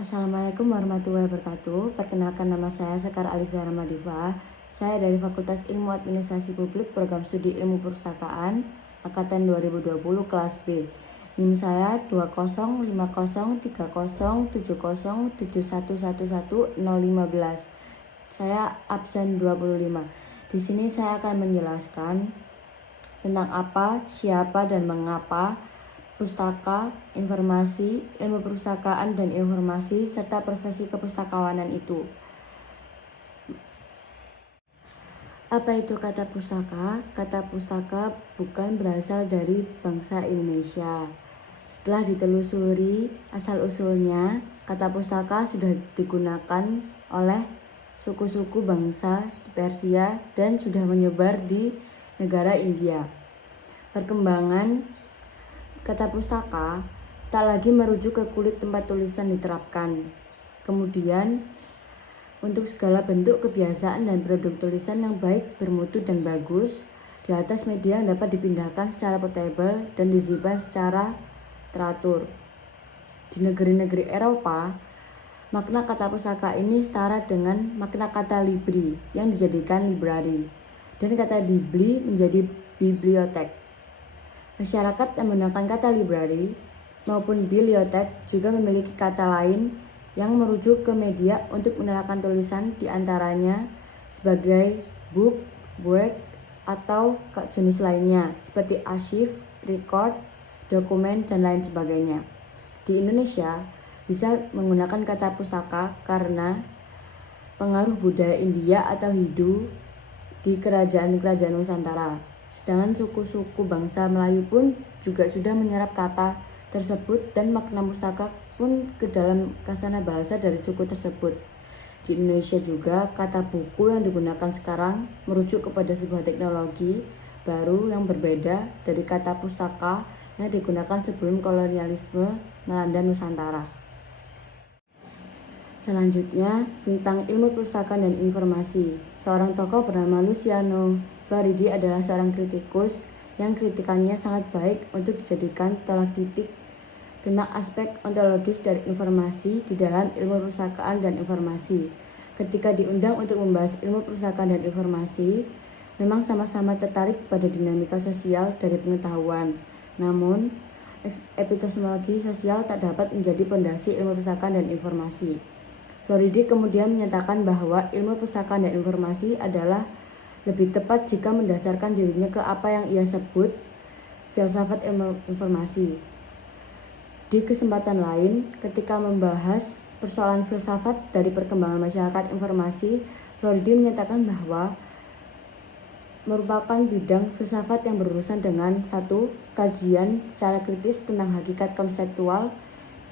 Assalamualaikum warahmatullahi wabarakatuh. Perkenalkan, nama saya Sekar Alifia Ramadiva. Saya dari Fakultas Ilmu Administrasi Publik Program Studi Ilmu Perpustakaan Angkatan 2020 kelas B. NIM saya 2050307071110015. Saya absen 25. Di sini saya akan menjelaskan tentang apa, siapa, dan mengapa pustaka, informasi, ilmu perpustakaan dan informasi, serta profesi kepustakawanan itu. Apa itu kata pustaka? Kata pustaka bukan berasal dari bangsa Indonesia. Setelah ditelusuri asal-usulnya, kata pustaka sudah digunakan oleh suku-suku bangsa Persia dan sudah menyebar di negara India. Perkembangan kata pustaka tak lagi merujuk ke kulit tempat tulisan diterapkan. Kemudian, untuk segala bentuk kebiasaan dan produk tulisan yang baik, bermutu, dan bagus di atas media yang dapat dipindahkan secara portable dan disimpan secara teratur. Di negeri-negeri Eropa, makna kata pustaka ini setara dengan makna kata libri yang dijadikan library, dan kata bibli menjadi bibliotek. Masyarakat yang menggunakan kata library maupun bibliotek juga memiliki kata lain yang merujuk ke media untuk menerapkan tulisan, diantaranya sebagai book, work, atau jenis lainnya seperti arsip, record, dokumen, dan lain sebagainya. Di Indonesia bisa menggunakan kata pustaka karena pengaruh budaya India atau Hindu di kerajaan-kerajaan Nusantara. Sedangkan suku-suku bangsa Melayu pun juga sudah menyerap kata tersebut dan makna pustaka pun ke dalam kasana bahasa dari suku tersebut. Di Indonesia juga kata buku yang digunakan sekarang merujuk kepada sebuah teknologi baru yang berbeda dari kata pustaka yang digunakan sebelum kolonialisme melanda Nusantara. Selanjutnya, tentang ilmu perpustakaan dan informasi. Seorang tokoh bernama Luciano Floridi adalah seorang kritikus yang kritikannya sangat baik untuk dijadikan tolak titik tentang aspek ontologis dari informasi di dalam ilmu perpustakaan dan informasi. Ketika diundang untuk membahas ilmu perpustakaan dan informasi, memang sama-sama tertarik pada dinamika sosial dari pengetahuan. Namun, epistemologi sosial tak dapat menjadi pondasi ilmu perpustakaan dan informasi. Floridi kemudian menyatakan bahwa ilmu perpustakaan dan informasi adalah lebih tepat jika mendasarkan dirinya ke apa yang ia sebut filsafat ilmu informasi. Di kesempatan lain, ketika membahas persoalan filsafat dari perkembangan masyarakat informasi, Floridi menyatakan bahwa merupakan bidang filsafat yang berurusan dengan satu, kajian secara kritis tentang hakikat konseptual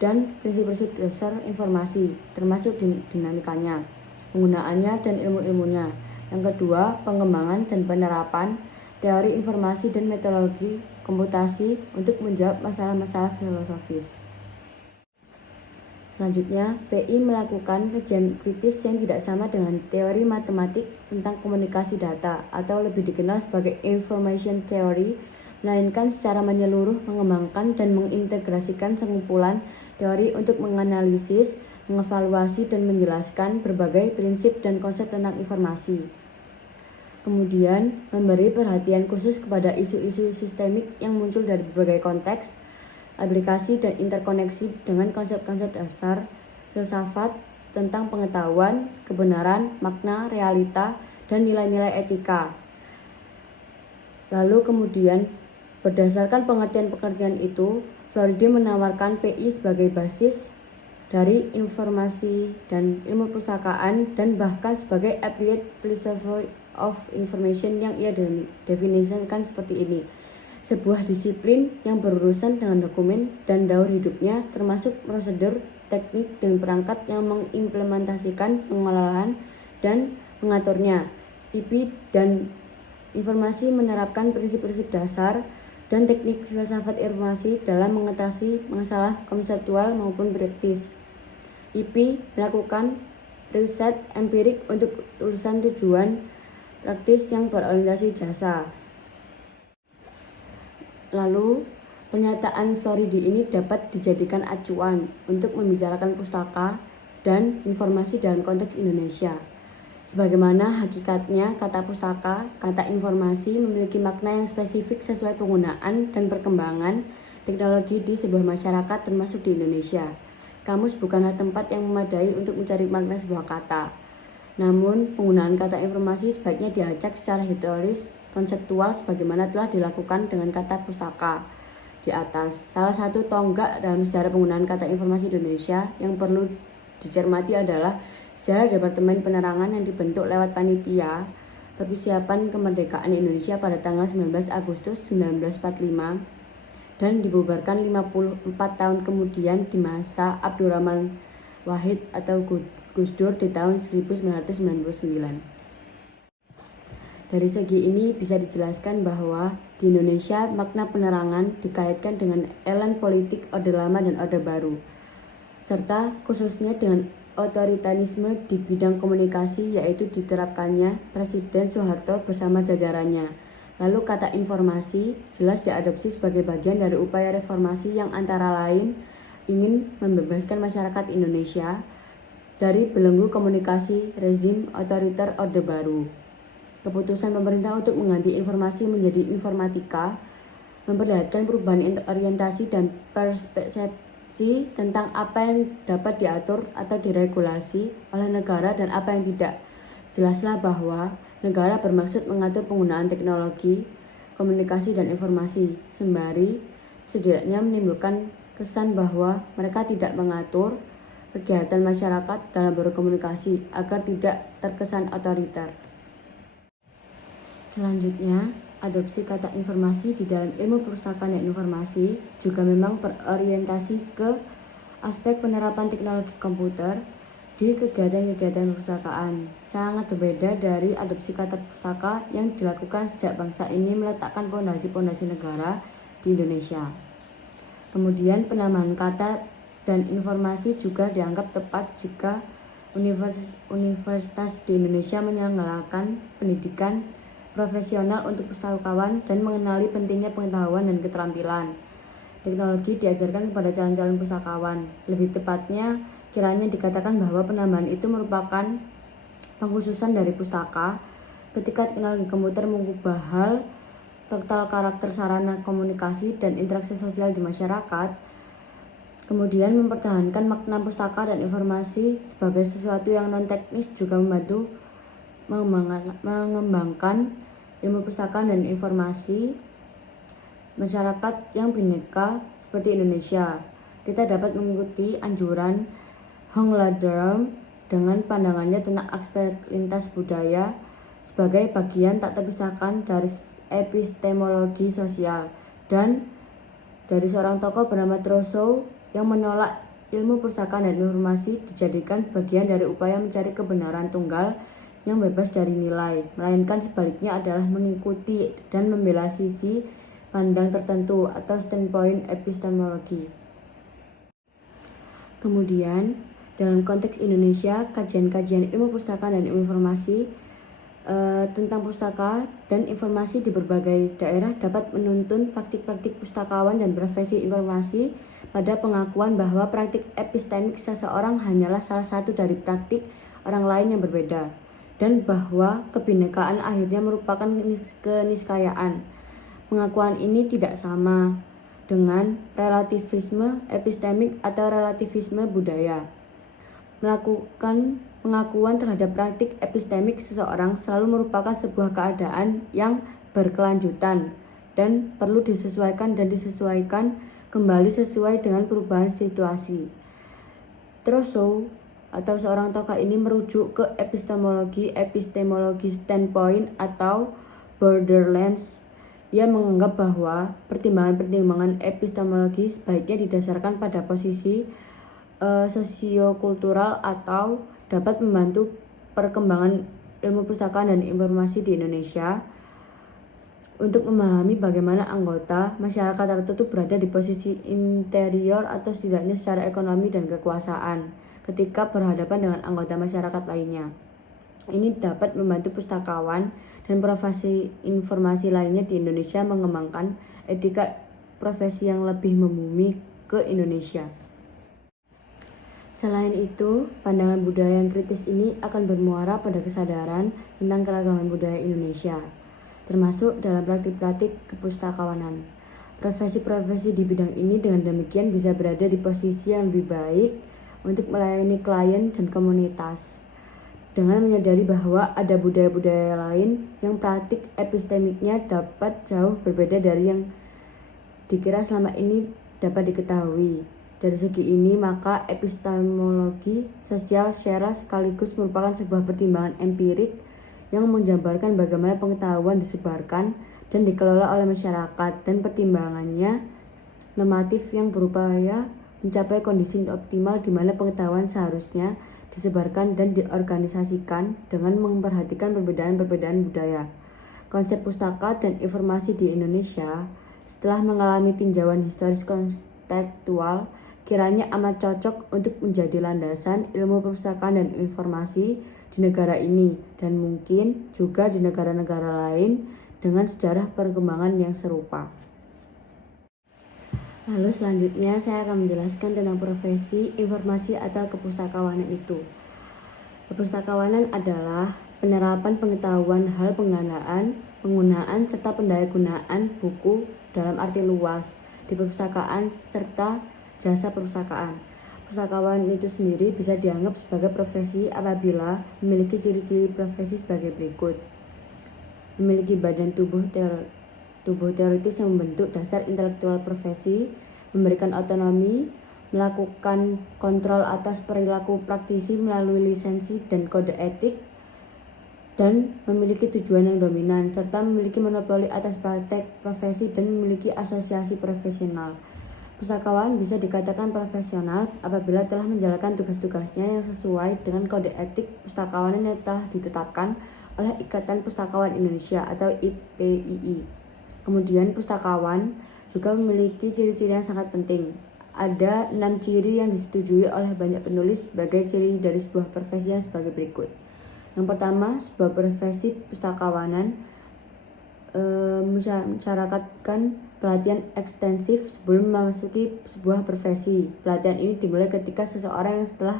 dan prinsip-prinsip dasar informasi, termasuk dinamikanya, penggunaannya, dan ilmu-ilmunya. Yang kedua, pengembangan dan penerapan teori informasi dan metodologi komputasi untuk menjawab masalah-masalah filosofis. Selanjutnya, PI melakukan kajian kritis yang tidak sama dengan teori matematik tentang komunikasi data atau lebih dikenal sebagai information theory, melainkan secara menyeluruh mengembangkan dan mengintegrasikan sekumpulan teori untuk menganalisis, mengevaluasi, dan menjelaskan berbagai prinsip dan konsep tentang informasi. Kemudian, memberi perhatian khusus kepada isu-isu sistemik yang muncul dari berbagai konteks, aplikasi, dan interkoneksi dengan konsep-konsep dasar filsafat tentang pengetahuan, kebenaran, makna, realita, dan nilai-nilai etika. Lalu kemudian, berdasarkan pengertian-pengertian itu, Floridi menawarkan PI sebagai basis dari informasi dan ilmu perpustakaan dan bahkan sebagai applied philosophy of information yang ia definisikan seperti ini: sebuah disiplin yang berurusan dengan dokumen dan daur hidupnya, termasuk prosedur, teknik, dan perangkat yang mengimplementasikan pengelolaan dan mengaturnya. IP dan informasi menerapkan prinsip-prinsip dasar dan teknik filsafat informasi dalam mengatasi masalah konseptual maupun praktis. IP melakukan riset empirik untuk tulisan tujuan praktis yang berorientasi jasa. Lalu, Pernyataan Floridi ini dapat dijadikan acuan untuk membicarakan pustaka dan informasi dalam konteks Indonesia. Sebagaimana hakikatnya, kata pustaka, kata informasi memiliki makna yang spesifik sesuai penggunaan dan perkembangan teknologi di sebuah masyarakat termasuk di Indonesia. Kamus bukanlah tempat yang memadai untuk mencari makna sebuah kata. Namun, penggunaan kata informasi sebaiknya diacak secara historis, konseptual sebagaimana telah dilakukan dengan kata pustaka di atas. Salah satu tonggak dalam sejarah penggunaan kata informasi Indonesia yang perlu dicermati adalah sejarah Departemen Penerangan yang dibentuk lewat Panitia Persiapan Kemerdekaan Indonesia pada tanggal 19 Agustus 1945 dan dibubarkan 54 tahun kemudian di masa Abdurrahman Wahid atau Gus Dur di tahun 1999. Dari segi ini bisa dijelaskan bahwa di Indonesia makna penerangan dikaitkan dengan elan politik Orde Lama dan Orde Baru, serta khususnya dengan otoritarisme di bidang komunikasi yaitu diterapkannya Presiden Soeharto bersama jajarannya. Lalu kata informasi jelas diadopsi sebagai bagian dari upaya reformasi yang antara lain ingin membebaskan masyarakat Indonesia dari belenggu komunikasi rezim otoriter Orde Baru. Keputusan pemerintah untuk mengganti informasi menjadi informatika memperlihatkan perubahan orientasi dan persepsi tentang apa yang dapat diatur atau diregulasi oleh negara dan apa yang tidak. Jelaslah bahwa negara bermaksud mengatur penggunaan teknologi, komunikasi dan informasi, sembari setidaknya menimbulkan kesan bahwa mereka tidak mengatur kegiatan masyarakat dalam berkomunikasi agar tidak terkesan otoriter. Selanjutnya, adopsi kata informasi di dalam ilmu perpustakaan dan informasi juga memang berorientasi ke aspek penerapan teknologi komputer di kegiatan-kegiatan perpustakaan. Sangat berbeda dari adopsi kata pustaka yang dilakukan sejak bangsa ini meletakkan pondasi-pondasi negara di Indonesia. Kemudian penamaan kata dan informasi juga dianggap tepat jika universitas di Indonesia menyelenggarakan pendidikan profesional untuk pustakawan dan mengenali pentingnya pengetahuan dan keterampilan. Teknologi diajarkan kepada calon-calon pustakawan. Lebih tepatnya, kiranya dikatakan bahwa penambahan itu merupakan pengkhususan dari pustaka ketika teknologi komputer mengubah hal total karakter sarana komunikasi dan interaksi sosial di masyarakat, kemudian mempertahankan makna pustaka dan informasi sebagai sesuatu yang non-teknis juga membantu mengembangkan ilmu perpustakaan dan informasi masyarakat yang bineka seperti Indonesia. Kita dapat mengikuti anjuran Hong Ladram dengan pandangannya tentang aspek lintas budaya sebagai bagian tak terpisahkan dari epistemologi sosial, dan dari seorang tokoh bernama Trousseau yang menolak ilmu perpustakaan dan informasi dijadikan bagian dari upaya mencari kebenaran tunggal yang bebas dari nilai, melainkan sebaliknya adalah mengikuti dan membela sisi pandang tertentu atau standpoint epistemologi. Kemudian, dalam konteks Indonesia, kajian-kajian ilmu perpustakaan dan informasi tentang pustaka dan informasi di berbagai daerah dapat menuntun praktik-praktik pustakawan dan profesi informasi pada pengakuan bahwa praktik epistemik seseorang hanyalah salah satu dari praktik orang lain yang berbeda, dan bahwa kebinekaan akhirnya merupakan keniscayaan. Pengakuan ini tidak sama dengan relativisme epistemik atau relativisme budaya. Melakukan pengakuan terhadap praktik epistemik seseorang selalu merupakan sebuah keadaan yang berkelanjutan dan perlu disesuaikan kembali sesuai dengan perubahan situasi. Trousseau atau seorang tokoh ini merujuk ke epistemologi standpoint atau borderlands. Ia menganggap bahwa pertimbangan-pertimbangan epistemologi sebaiknya didasarkan pada posisi sosiokultural atau dapat membantu perkembangan ilmu perpustakaan dan informasi di Indonesia untuk memahami bagaimana anggota masyarakat tertentu berada di posisi interior atau setidaknya secara ekonomi dan kekuasaan ketika berhadapan dengan anggota masyarakat lainnya. Ini dapat membantu pustakawan dan profesi informasi lainnya di Indonesia mengembangkan etika profesi yang lebih membumi ke Indonesia. Selain itu, pandangan budaya yang kritis ini akan bermuara pada kesadaran tentang keragaman budaya Indonesia, termasuk dalam praktik-praktik kepustakawanan. Profesi-profesi di bidang ini dengan demikian bisa berada di posisi yang lebih baik untuk melayani klien dan komunitas, dengan menyadari bahwa ada budaya-budaya lain yang praktik epistemiknya dapat jauh berbeda dari yang dikira selama ini dapat diketahui. Dari segi ini, maka epistemologi sosial secara sekaligus merupakan sebuah pertimbangan empirik yang menjabarkan bagaimana pengetahuan disebarkan dan dikelola oleh masyarakat, dan pertimbangannya normatif yang berupaya mencapai kondisi optimal di mana pengetahuan seharusnya disebarkan dan diorganisasikan dengan memperhatikan perbedaan-perbedaan budaya. Konsep pustaka dan informasi di Indonesia setelah mengalami tinjauan historis kontekstual kiranya amat cocok untuk menjadi landasan ilmu perpustakaan dan informasi di negara ini dan mungkin juga di negara-negara lain dengan sejarah perkembangan yang serupa. Lalu selanjutnya saya akan menjelaskan tentang profesi informasi atau kepustakawanan itu. Kepustakawanan adalah penerapan pengetahuan hal penggunaan serta pendayagunaan buku dalam arti luas di perpustakaan serta jasa perpustakaan. Pustakawan itu sendiri bisa dianggap sebagai profesi apabila memiliki ciri-ciri profesi sebagai berikut. Memiliki badan tubuh teoritis yang membentuk dasar intelektual profesi, memberikan otonomi, melakukan kontrol atas perilaku praktisi melalui lisensi dan kode etik, dan memiliki tujuan yang dominan, serta memiliki monopoli atas praktek profesi dan memiliki asosiasi profesional. Pustakawan bisa dikatakan profesional apabila telah menjalankan tugas-tugasnya yang sesuai dengan kode etik pustakawanan yang telah ditetapkan oleh Ikatan Pustakawan Indonesia atau IPII. Kemudian pustakawan juga memiliki ciri-ciri yang sangat penting. Ada 6 ciri yang disetujui oleh banyak penulis sebagai ciri dari sebuah profesi yang sebagai berikut. Yang pertama, sebuah profesi pustakawanan mensyaratkan pelatihan ekstensif sebelum memasuki sebuah profesi. Pelatihan ini dimulai ketika seseorang yang setelah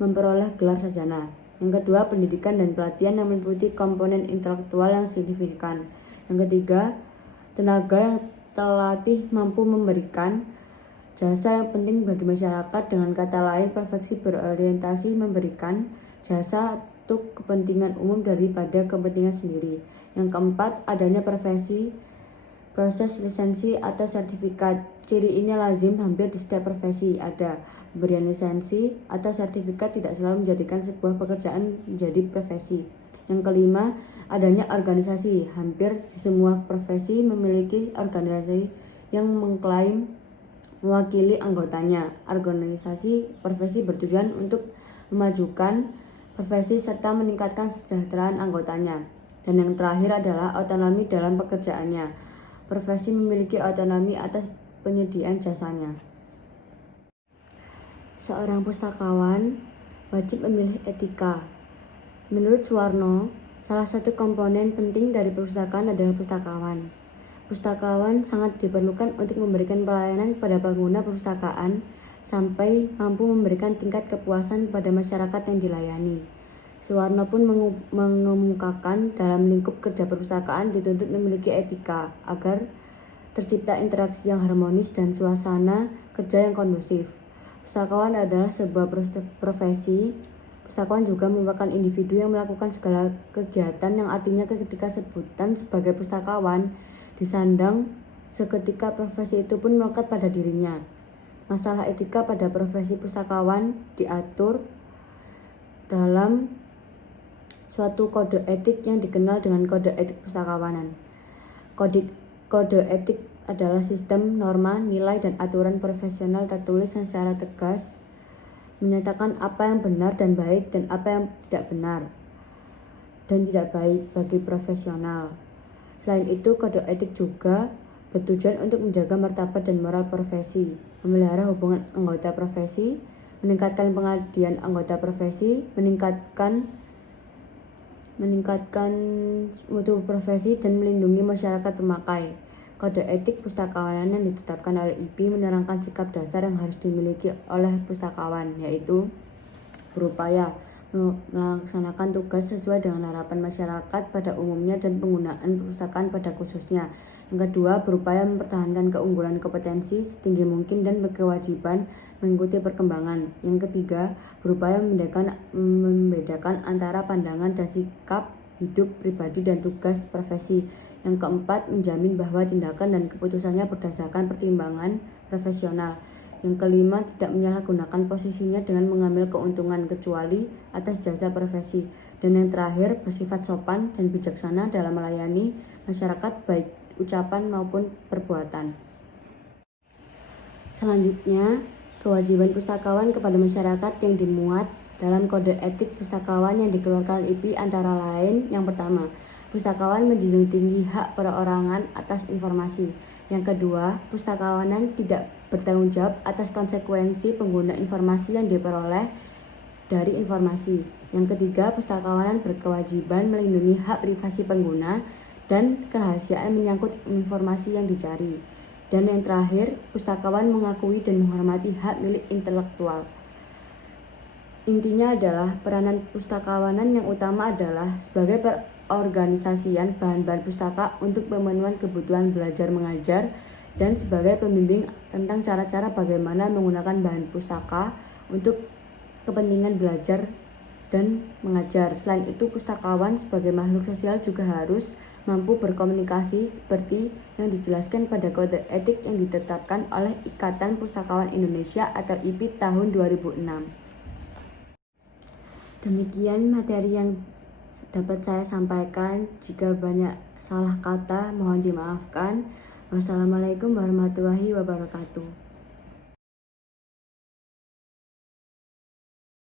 memperoleh gelar sarjana. Yang kedua, pendidikan dan pelatihan yang meliputi komponen intelektual yang signifikan. Yang ketiga, tenaga yang terlatih mampu memberikan jasa yang penting bagi masyarakat. Dengan kata lain, profesi berorientasi memberikan jasa untuk kepentingan umum daripada kepentingan sendiri. Yang keempat, adanya proses lisensi atau sertifikat. Ciri ini lazim hampir di setiap profesi. Ada pemberian lisensi atau sertifikat tidak selalu menjadikan sebuah pekerjaan menjadi profesi. Yang kelima, adanya organisasi. Hampir di semua profesi memiliki organisasi yang mengklaim mewakili anggotanya. Organisasi profesi bertujuan untuk memajukan profesi serta meningkatkan kesejahteraan anggotanya. Dan yang terakhir adalah otonomi dalam pekerjaannya. Profesi memiliki otonomi atas penyediaan jasanya. Seorang pustakawan wajib memilih etika. Menurut Suwarno, salah satu komponen penting dari perpustakaan adalah pustakawan. Pustakawan sangat diperlukan untuk memberikan pelayanan kepada pengguna perpustakaan sampai mampu memberikan tingkat kepuasan pada masyarakat yang dilayani. Suwarno pun mengemukakan dalam lingkup kerja perpustakaan dituntut memiliki etika agar tercipta interaksi yang harmonis dan suasana kerja yang kondusif. Pustakawan adalah sebuah profesi. Pustakawan juga merupakan individu yang melakukan segala kegiatan yang artinya ketika sebutan sebagai pustakawan disandang seketika profesi itu pun melekat pada dirinya. Masalah etika pada profesi pustakawan diatur dalam suatu kode etik yang dikenal dengan kode etik pustakawanan. Kode etik adalah sistem norma, nilai, dan aturan profesional tertulis yang secara tegas menyatakan apa yang benar dan baik dan apa yang tidak benar dan tidak baik bagi profesional. Selain itu, kode etik juga bertujuan untuk menjaga martabat dan moral profesi, memelihara hubungan anggota profesi, meningkatkan pengabdian anggota profesi, meningkatkan mutu profesi, dan melindungi masyarakat pemakai. Kode etik pustakawanan yang ditetapkan oleh IPI menerangkan sikap dasar yang harus dimiliki oleh pustakawan, yaitu berupaya melaksanakan tugas sesuai dengan harapan masyarakat pada umumnya dan penggunaan perpustakaan pada khususnya. Yang kedua, berupaya mempertahankan keunggulan kompetensi setinggi mungkin dan berkewajiban mengikuti perkembangan. Yang ketiga, berupaya membedakan antara pandangan dan sikap hidup pribadi dan tugas profesi. Yang keempat, menjamin bahwa tindakan dan keputusannya berdasarkan pertimbangan profesional. Yang kelima, tidak menyalahgunakan posisinya dengan mengambil keuntungan kecuali atas jasa profesi. Dan yang terakhir, bersifat sopan dan bijaksana dalam melayani masyarakat baik ucapan maupun perbuatan. Selanjutnya, kewajiban pustakawan kepada masyarakat yang dimuat dalam kode etik pustakawan yang dikeluarkan IPI antara lain: yang pertama, pustakawan menjunjung tinggi hak perorangan atas informasi. Yang kedua, pustakawanan tidak bertanggung jawab atas konsekuensi pengguna informasi yang diperoleh dari informasi. Yang ketiga, pustakawanan berkewajiban melindungi hak privasi pengguna dan kerahasiaan menyangkut informasi yang dicari. Dan yang terakhir, pustakawan mengakui dan menghormati hak milik intelektual. Intinya adalah peranan pustakawanan yang utama adalah sebagai perorganisasian bahan-bahan pustaka untuk pemenuhan kebutuhan belajar mengajar dan sebagai pembimbing tentang cara-cara bagaimana menggunakan bahan pustaka untuk kepentingan belajar dan mengajar. Selain itu, pustakawan sebagai makhluk sosial juga harus mampu berkomunikasi seperti yang dijelaskan pada kode etik yang ditetapkan oleh Ikatan Pustakawan Indonesia atau IPI tahun 2006. Demikian materi yang dapat saya sampaikan. Jika banyak salah kata, mohon dimaafkan. Wassalamualaikum warahmatullahi wabarakatuh.